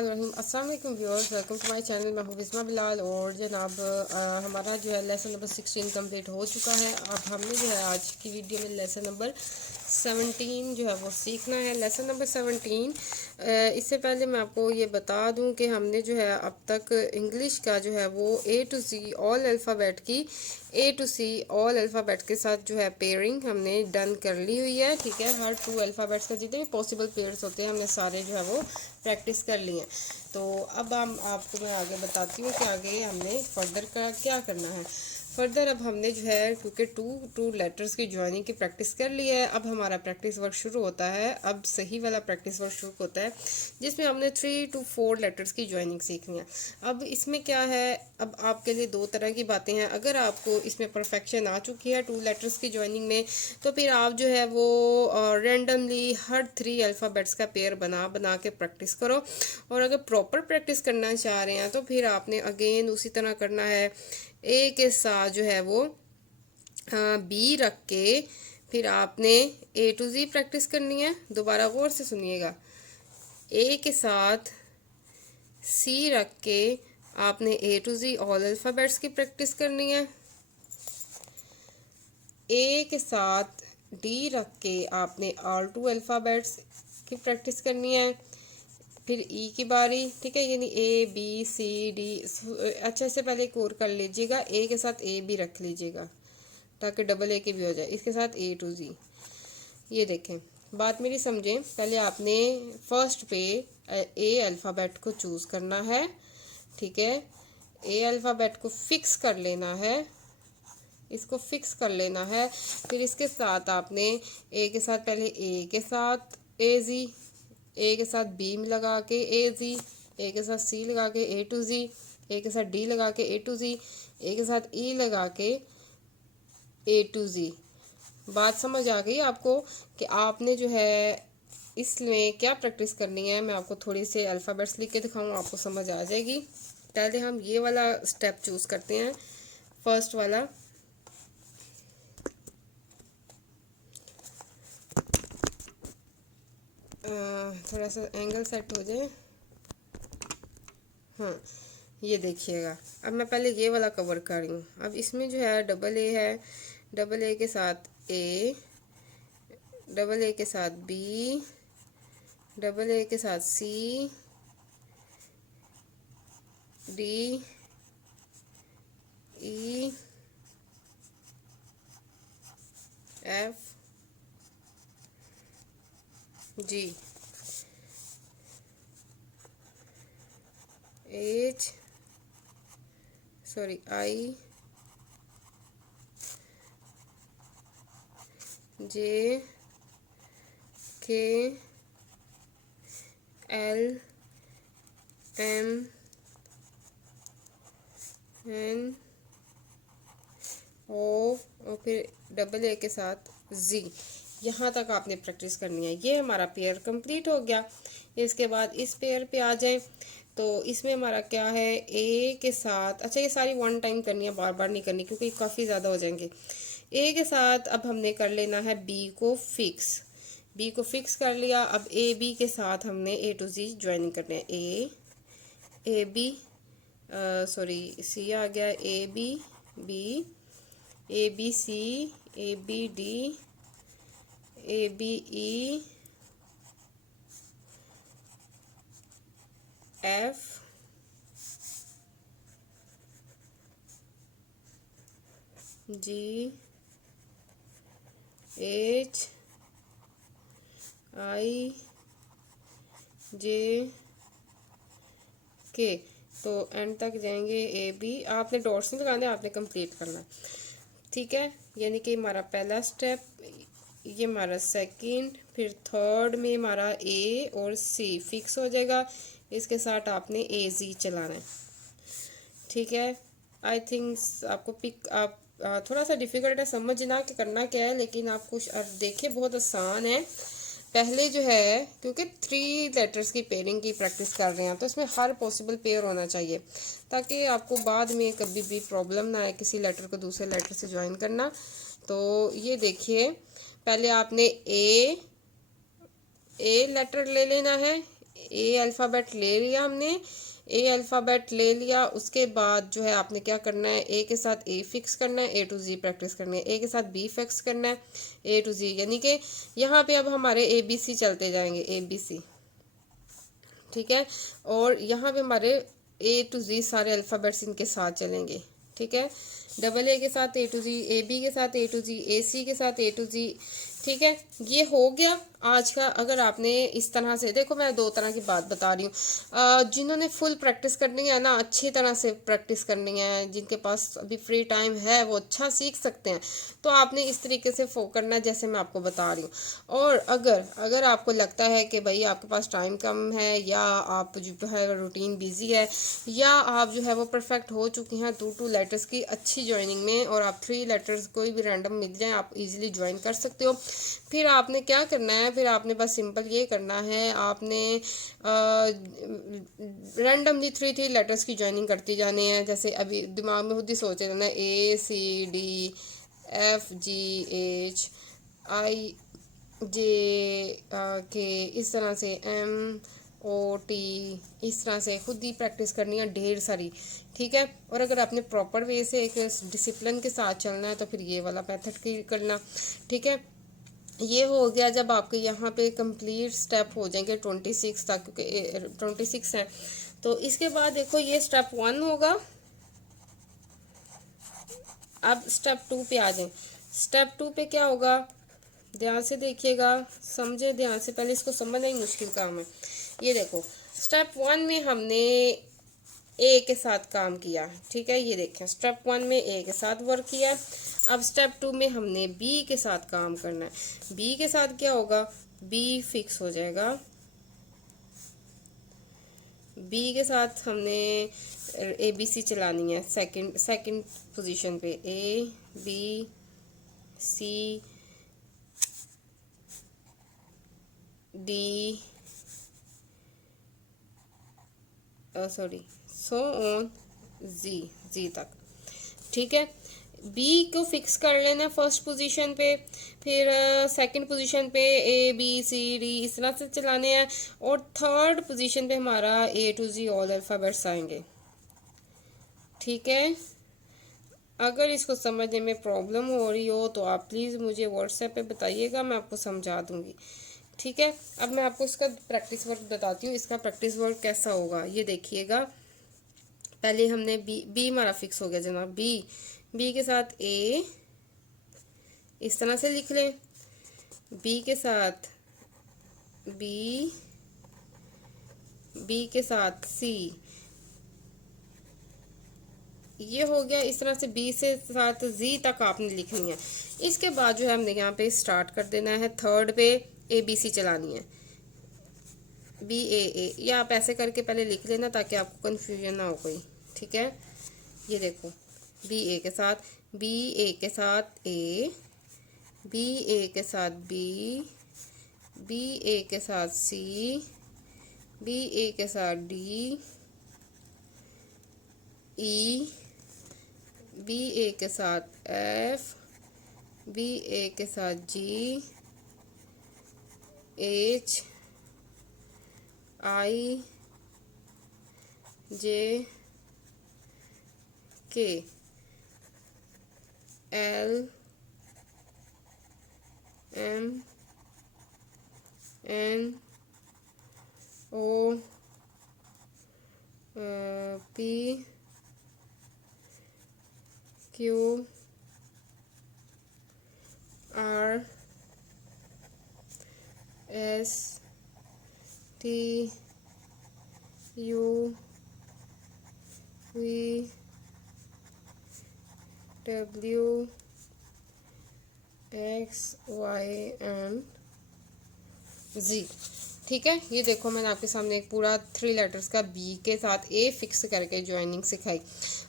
बिस्मिल्लाहिर्रहमानिर्रहीम। अस्सलाम वालेकुम viewers, welcome to my channel. मैं हूँ बिस्मा बिलाल और जनाब हमारा जो है लेसन नंबर 16 कंप्लीट हो चुका है। अब हमने जो है आज की वीडियो में लेसन नंबर 17 जो है वो सीखना है। लेसन नंबर 17 इससे पहले मैं आपको ये बता दूं कि हमने जो है अब तक इंग्लिश का जो है वो A to C all alphabet की A to C all alphabet के साथ जो है पेयरिंग हमने डन कर ली हुई है। ठीक है, हर 2 अल्फ़ाबेट्स का जितने भी पॉसिबल पेयर्स होते हैं हमने सारे जो है वो प्रैक्टिस कर लिए हैं। तो अब हम आपको मैं आगे बताती हूँ कि आगे हमने फर्दर का क्या करना है। फर्दर अब हमने जो है क्योंकि टू लेटर्स की ज्वाइनिंग की प्रैक्टिस कर ली है, अब हमारा प्रैक्टिस वर्क शुरू होता है। अब सही वाला प्रैक्टिस वर्क शुरू होता है जिसमें हमने 3 to 4 लेटर्स की ज्वाइनिंग सीखनी है। अब इसमें क्या है, अब आपके लिए दो तरह की बातें हैं। अगर आपको इसमें परफेक्शन आ चुकी है 2 लेटर्स की ज्वाइनिंग में, तो फिर आप जो है वो रेंडमली हर 3 अल्फ़ाबेट्स का पेयर बना बना के प्रैक्टिस करो। और अगर प्रॉपर प्रैक्टिस करना चाह रहे हैं तो फिर आपने अगेन उसी तरह करना है। ए के साथ जो है वो बी रख के फिर आपने A to Z प्रैक्टिस करनी है। दोबारा गौर से सुनिएगा। ए के साथ C रख के आपने A to Z all alphabets की प्रैक्टिस करनी है। ए के साथ D रख के आपने ऑल 2 अल्फ़ाबेट्स की प्रैक्टिस करनी है। फिर ई की बारी, ठीक है, यानी ABCD। अच्छा, इससे पहले एक और कर लीजिएगा, ए के साथ ए भी रख लीजिएगा ताकि डबल ए की भी हो जाए। इसके साथ A to Z। ये देखें, बात मेरी समझें। पहले आपने फर्स्ट पे ए अल्फ़ाबेट को चूज़ करना है। ठीक है, ए अल्फ़ाबेट को फिक्स कर लेना है, इसको फिक्स कर लेना है। फिर इसके साथ आपने ए के साथ पहले ए के साथ AZ, ए के साथ बी लगा के AZ, ए के साथ सी लगा के A to Z, ए के साथ डी लगा के A to Z, ए के साथ ई लगा के A to Z। बात समझ आ गई आपको कि आपने जो है इसमें क्या प्रैक्टिस करनी है। मैं आपको थोड़ी से अल्फ़ाबेट्स लिख के दिखाऊँ, आपको समझ आ जाएगी। पहले हम ये वाला स्टेप चूज़ करते हैं, फर्स्ट वाला। थोड़ा सा एंगल सेट हो जाए। हाँ, ये देखिएगा। अब मैं पहले ये वाला कवर कर रही हूँ। अब इसमें जो है डबल ए है, डबल ए के साथ ए, डबल ए के साथ बी, डबल ए के साथ C, D, E, F, G, H, sorry I, J, K, L, M, N, ओ और फिर डबल ए के साथ जी। यहाँ तक आपने प्रैक्टिस करनी है। ये हमारा पेयर कंप्लीट हो गया। इसके बाद इस पेयर पे आ जाए तो इसमें हमारा क्या है, ए के साथ, अच्छा ये सारी वन टाइम करनी है, बार बार नहीं करनी क्योंकि काफ़ी ज़्यादा हो जाएंगे। ए के साथ अब हमने कर लेना है बी को फिक्स, बी को फिक्स कर लिया। अब ए बी के साथ हमने A to Z ज्वाइनिंग करना है। ए बी, सॉरी सी आ गया, ABB, ABC, ABD, ABE, F, G, H, I, J, K। तो एंड तक जाएंगे AB। आपने डॉट्स नहीं लगाने, आपने कंप्लीट करना। ठीक है, यानी कि हमारा पहला स्टेप, ये हमारा सेकंड, फिर थर्ड में हमारा A और C फिक्स हो जाएगा। इसके साथ आपने AZ चलाना है। ठीक है, आई थिंक आपको पिक आप थोड़ा सा डिफ़िकल्ट है समझना कि करना क्या है, लेकिन आप कुछ अब देखिए बहुत आसान है। पहले जो है क्योंकि 3 लेटर्स की पेयरिंग की प्रैक्टिस कर रहे हैं तो इसमें हर पॉसिबल पेयर होना चाहिए ताकि आपको बाद में कभी भी प्रॉब्लम ना आए किसी लेटर को दूसरे लेटर से ज्वाइन करना। तो ये देखिए, पहले आपने ए लेटर ले लेना है, ए अल्फ़ाबेट ले लिया हमने, ए अल्फ़ाबेट ले लिया। उसके बाद जो है आपने क्या करना है, ए के साथ ए फिक्स करना है, ए टू जी प्रैक्टिस करनी है, ए के साथ बी फिक्स करना है, ए टू जी, यानी कि यहाँ पे अब हमारे ए बी सी चलते जाएंगे, ए बी सी, ठीक है। और यहाँ पे हमारे ए टू जी सारे अल्फ़ाबेट्स इनके साथ चलेंगे, ठीक है। डबल ए के साथ ए टू जी, ए बी के साथ ए टू जी, ए सी के साथ ए टू जी, ठीक है। ये हो गया आज का। अगर आपने इस तरह से, देखो मैं दो तरह की बात बता रही हूँ, जिन्होंने फुल प्रैक्टिस करनी है ना, अच्छी तरह से प्रैक्टिस करनी है, जिनके पास अभी फ्री टाइम है, वो अच्छा सीख सकते हैं, तो आपने इस तरीके से करना है जैसे मैं आपको बता रही हूँ। और अगर अगर आपको लगता है कि भाई आपके पास टाइम कम है, या आप जो है रूटीन बिजी है, या आप जो है वो परफेक्ट हो चुकी हैं 2 लेटर्स की अच्छी ज्वाइनिंग में, और आप 3 लेटर्स कोई भी रैंडम मिल जाए आप इजीली ज्वाइन कर सकते हो, फिर आपने क्या करना है, फिर आपने बस सिंपल ये करना है, आपने रैंडमली 3 लेटर्स की ज्वाइनिंग करती जानी है। जैसे अभी दिमाग में खुद ही सोचे रहना, A C D F G H I J K, इस तरह से एम ओ टी, इस तरह से खुद ही प्रैक्टिस करनी है ढेर सारी, ठीक है। और अगर आपने प्रॉपर वे से एक डिसिप्लिन के साथ चलना है तो फिर ये वाला मेथड की करना, ठीक है। ये हो गया जब आपके यहाँ पे कंप्लीट स्टेप हो जाएंगे 26 तक, क्योंकि 26 है। तो इसके बाद देखो ये स्टेप 1 होगा। अब स्टेप 2 पे आ जाए। स्टेप 2 पे क्या होगा, ध्यान से देखिएगा, समझे ध्यान से, पहले इसको समझना ही मुश्किल काम है। ये देखो स्टेप 1 में हमने ए के साथ काम किया, ठीक है, ये देखें स्टेप 1 में ए के साथ वर्क किया। अब स्टेप 2 में हमने बी के साथ काम करना है। बी के साथ क्या होगा, बी फिक्स हो जाएगा। बी के साथ हमने ए बी सी चलानी है, सेकंड पोजीशन पे, A B C D sorry so on G तक, ठीक है। बी को फिक्स कर लेना फर्स्ट पोजीशन पे, फिर सेकंड पोजीशन पे ए बी सी डी इस तरह से चलाने हैं, और थर्ड पोजीशन पे हमारा ए टू जी ऑल अल्फ़ाबेट्स आएंगे, ठीक है। अगर इसको समझने में प्रॉब्लम हो रही हो तो आप प्लीज़ मुझे व्हाट्सएप पे बताइएगा, मैं आपको समझा दूंगी, ठीक है। अब मैं आपको इसका प्रैक्टिस वर्क बताती हूँ, इसका प्रैक्टिस वर्क कैसा होगा ये देखिएगा। पहले हमने बी हमारा फिक्स हो गया जनाब, बी के साथ ए इस तरह से लिख लें, बी के साथ बी के साथ सी, ये हो गया। इस तरह से बी से साथ जी तक आपने लिखनी है। इसके बाद जो है हमने यहाँ पे स्टार्ट कर देना है, थर्ड पे ए बी सी चलानी है, बी ए, या आप ऐसे करके पहले लिख लेना ताकि आपको कन्फ्यूजन ना हो कोई, ठीक है। ये देखो बी ए के साथ ए, बी ए के साथ बी ए के साथ सी, बी ए के साथ डी ई, बी ए के साथ एफ, बी ए के साथ जी H I J K L M N O P Q R S T U V W X Y and G, ठीक है। ये देखो मैंने आपके सामने एक पूरा 3 लेटर्स का बी के साथ ए फिक्स करके ज्वाइनिंग सिखाई।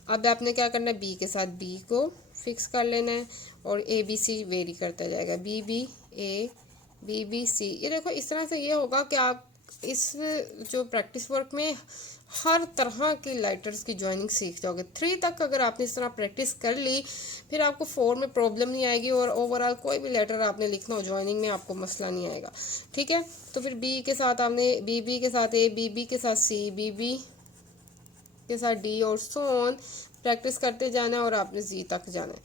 अब आपने क्या करना है, बी के साथ बी को फिक्स कर लेना है, और ए बी सी वेरी करता जाएगा, B B A B B C. ये देखो इस तरह से ये होगा कि आप इस जो प्रैक्टिस वर्क में हर तरह की लेटर्स की ज्वाइनिंग सीख जाओगे। 3 तक अगर आपने इस तरह प्रैक्टिस कर ली, फिर आपको 4 में प्रॉब्लम नहीं आएगी और ओवरऑल कोई भी लेटर आपने लिखना हो ज्वाइनिंग में आपको मसला नहीं आएगा। ठीक है, तो फिर बी के साथ आपने बी के साथ ए, बी के साथ सी, बी के साथ डी और सो ऑन प्रैक्टिस करते जाना है और आपने जी तक जाना है।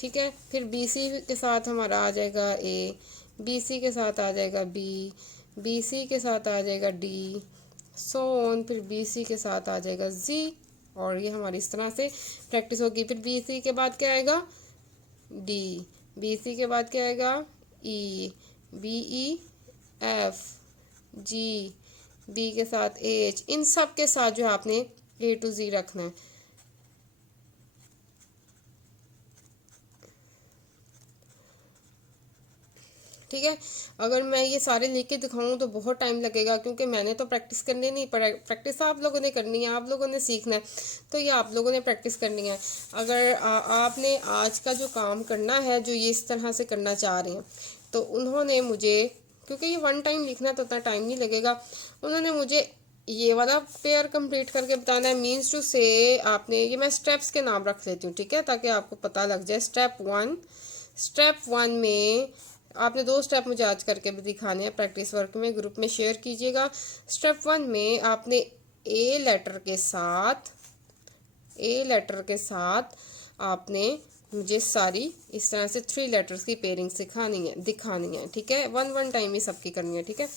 ठीक है, फिर बी सी के साथ हमारा आ जाएगा ए, बी सी के साथ आ जाएगा बी सी के साथ आ जाएगा डी, सो ऑन, फिर बी सी के साथ आ जाएगा जी। और ये हमारी इस तरह से प्रैक्टिस होगी। फिर बी सी के बाद क्या आएगा डी, बी सी के बाद क्या आएगा E, B E F G, B के साथ एच, इन सब के साथ जो है आपने ए टू जी रखना है। ठीक है, अगर मैं ये सारे लिख के दिखाऊं तो बहुत टाइम लगेगा, क्योंकि मैंने तो प्रैक्टिस करनी नहीं, प्रैक्टिस आप लोगों ने करनी है, आप लोगों ने सीखना है, तो ये आप लोगों ने प्रैक्टिस करनी है। अगर आपने आज का जो काम करना है, जो ये इस तरह से करना चाह रहे हैं, तो उन्होंने मुझे, क्योंकि ये वन टाइम लिखना तो उतना टाइम नहीं लगेगा, उन्होंने मुझे ये वाला पेयर कंप्लीट करके बताना है। मीन्स टू से आपने, ये मैं स्टेप्स के नाम रख लेती हूँ, ठीक है, ताकि आपको पता लग जाए। स्टेप 1 में आपने 2 स्टेप मुझे आज करके भी दिखाने हैं, प्रैक्टिस वर्क में ग्रुप में शेयर कीजिएगा। स्टेप 1 में आपने ए लेटर के साथ आपने मुझे सारी इस तरह से 3 लेटर्स की पेयरिंग दिखानी है। ठीक है, वन टाइम ही सबकी करनी है। ठीक है,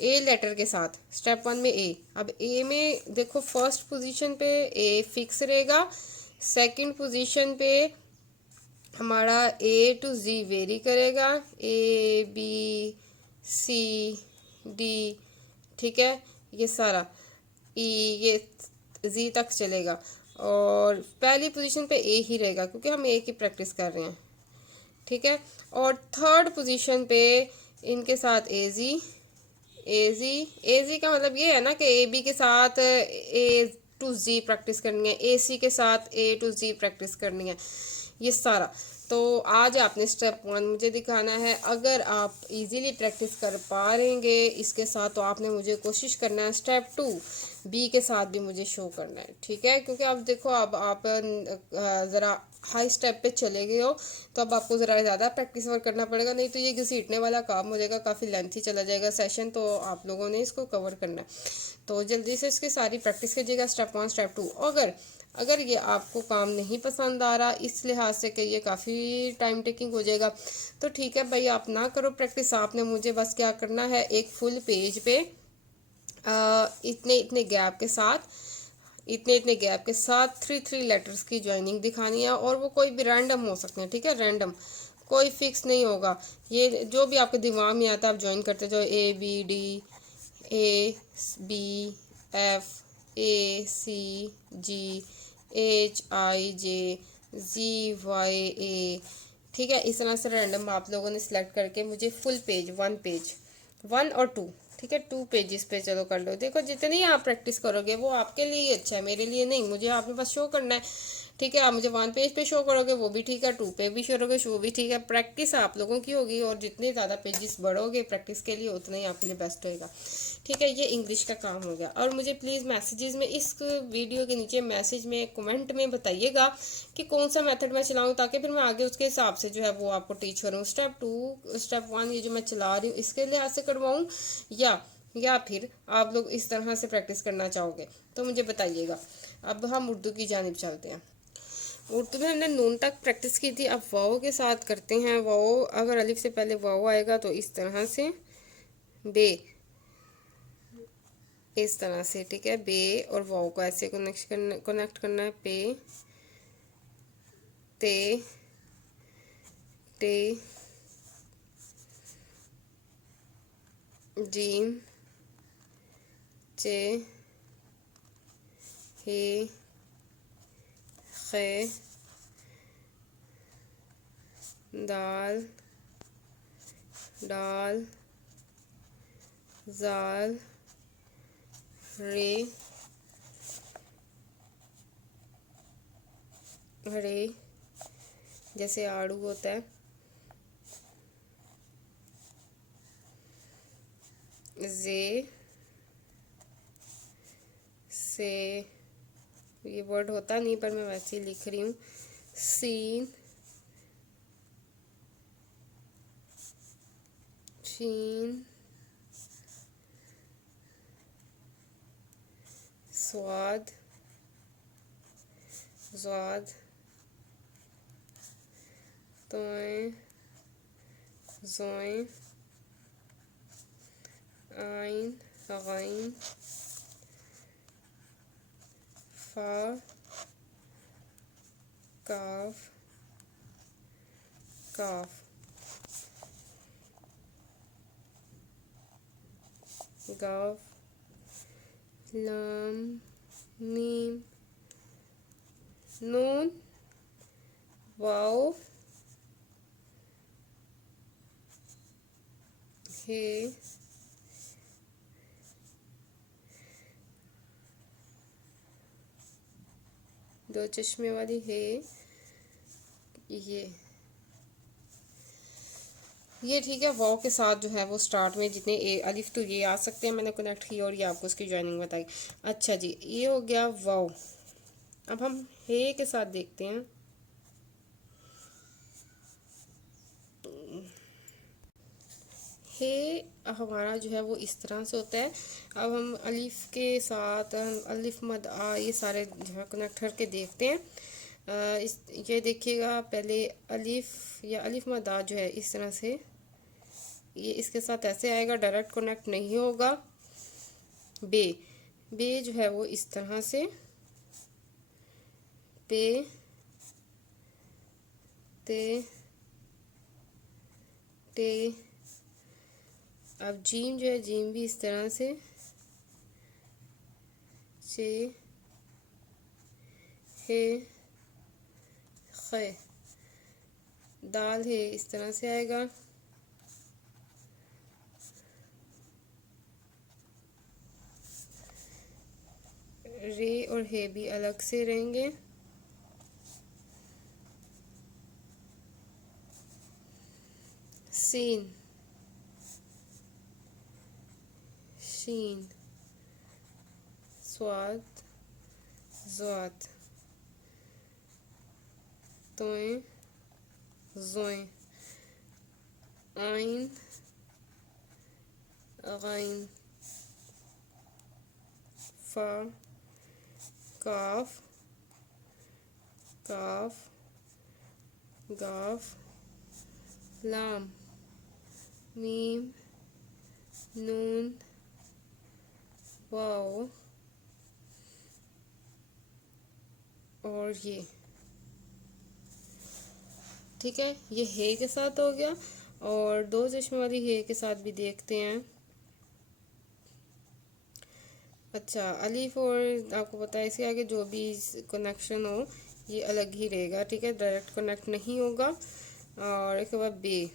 ए लेटर के साथ स्टेप 1 में ए। अब ए में देखो, फर्स्ट पोजीशन पे ए फिक्स रहेगा, सेकंड पोजीशन पे हमारा ए टू जी वेरी करेगा, ए बी सी डी, ठीक है, ये सारा ई, ये जी तक चलेगा, और पहली पोजीशन पे ए ही रहेगा क्योंकि हम ए की प्रैक्टिस कर रहे हैं। ठीक है, और थर्ड पोजीशन पे इनके साथ ए जी का मतलब ये है ना कि ए बी के साथ ए टू जी प्रैक्टिस करनी है, ए सी के साथ ए टू जी प्रैक्टिस करनी है, ये सारा। तो आज आपने स्टेप 1 मुझे दिखाना है। अगर आप इजीली प्रैक्टिस कर पा रहेंगे इसके साथ, तो आपने मुझे कोशिश करना है स्टेप 2 बी के साथ भी मुझे शो करना है। ठीक है, क्योंकि अब देखो, अब आप ज़रा हाई स्टेप पे चले गए हो, तो अब आपको ज़रा ज़्यादा प्रैक्टिस वर्क करना पड़ेगा, नहीं तो ये घसीटने वाला काम हो जाएगा, काफ़ी लेंथी चला जाएगा सेशन, तो आप लोगों ने इसको कवर करना है। तो जल्दी से इसकी सारी प्रैक्टिस कीजिएगा, स्टेप 1 स्टेप 2। अगर ये आपको काम नहीं पसंद आ रहा, इस लिहाज से कि ये काफ़ी टाइम टेकिंग हो जाएगा, तो ठीक है भाई, आप ना करो प्रैक्टिस। आपने मुझे बस क्या करना है, एक फुल पेज पे इतने इतने गैप के साथ 3 लेटर्स की ज्वाइनिंग दिखानी है, और वो कोई भी रैंडम हो सकते हैं। ठीक है, रैंडम, कोई फिक्स नहीं होगा, ये जो भी आपके दिमाग में आता है आप ज्वाइन करते जाओ। A B D, A B F, A C G, H I J, G Y A. ठीक है, इस तरह से रैंडम आप लोगों ने सिलेक्ट करके मुझे फुल पेज, 1 और 2, ठीक है, 2 पेजेस पे चलो कर लो। देखो, जितनी आप प्रैक्टिस करोगे वो आपके लिए अच्छा है, मेरे लिए नहीं। मुझे आपके पास शो करना है, ठीक है, आप मुझे 1 पेज पे शो करोगे वो भी ठीक है, 2 पे भी शो करोगे वो भी ठीक है। प्रैक्टिस आप लोगों की होगी, और जितने ज़्यादा पेजेस बढ़ोगे प्रैक्टिस के लिए, उतना ही आपके लिए बेस्ट होएगा। ठीक है, ये इंग्लिश का काम हो गया। और मुझे प्लीज़ मैसेजेस में, इस वीडियो के नीचे मैसेज में, कमेंट में बताइएगा कि कौन सा मेथड मैं चलाऊँ, ताकि फिर मैं आगे उसके हिसाब से जो है वो आपको टीच करूँ। स्टेप 1 ये जो मैं चला रही हूँ इसके लिहाज से करवाऊँ, या फिर आप लोग इस तरह से प्रैक्टिस करना चाहोगे, तो मुझे बताइएगा। अब हम उर्दू की जानिब चलते हैं। उर्दू में हमने नून तक प्रैक्टिस की थी, अब वाओ के साथ करते हैं। वाओ, अगर अलिफ से पहले वाओ आएगा तो इस तरह से बे, इस तरह से, ठीक है, बे और वाओ को ऐसे कनेक्ट करना है। पे, ते, टे, जीम, चे, हे, खे, दाल, डाल, जाल, रे, रे, जैसे आड़ू होता है, जे, जैसे ये वर्ड होता नहीं पर मैं वैसे ही लिख रही हूँ। सीन, शीन, स्वाद, ज़ाद, तोय, ज़ोय, आइन, गैन, फा, काफ, काफ, गाफ, लाम, मीम, नून, वाव, हे, दो चश्मे वाली हे, ये ठीक है। वाव के साथ जो है वो स्टार्ट में जितने अलिफ तो ये आ सकते हैं मैंने कनेक्ट किया और ये आपको उसकी ज्वाइनिंग बताई। अच्छा जी, ये हो गया वाव। अब हम हे के साथ देखते हैं। हे हमारा जो है वो इस तरह से होता है। अब हम अलिफ के साथ अलिफ मद आ ये सारे जो है कनेक्ट करके देखते हैं। ये देखिएगा, पहले अलिफ या अलिफ मद आ जो है इस तरह से ये इसके साथ ऐसे आएगा, डायरेक्ट कनेक्ट नहीं होगा। बे, बे जो है वो इस तरह से, पे, ते, टे। अब जीम जो है, जीम भी इस तरह से, चे, हे, खे। दाल है इस तरह से आएगा, रे और हे भी अलग से रहेंगे। सीन, शीन, स्वाद, ज़ात, तोय, ज़ोय, आइन, गैन, फा, काफ, काफ, गाफ, लाम, मीम, नून, वाव और ये ठीक है। ये हे के साथ हो गया। और दो चश्मे वाली हे के साथ भी देखते हैं। अच्छा, अलीफ और आपको पता है इसके आगे जो भी कनेक्शन हो ये अलग ही रहेगा, ठीक है, डायरेक्ट कनेक्ट नहीं होगा। और इसके बाद बे,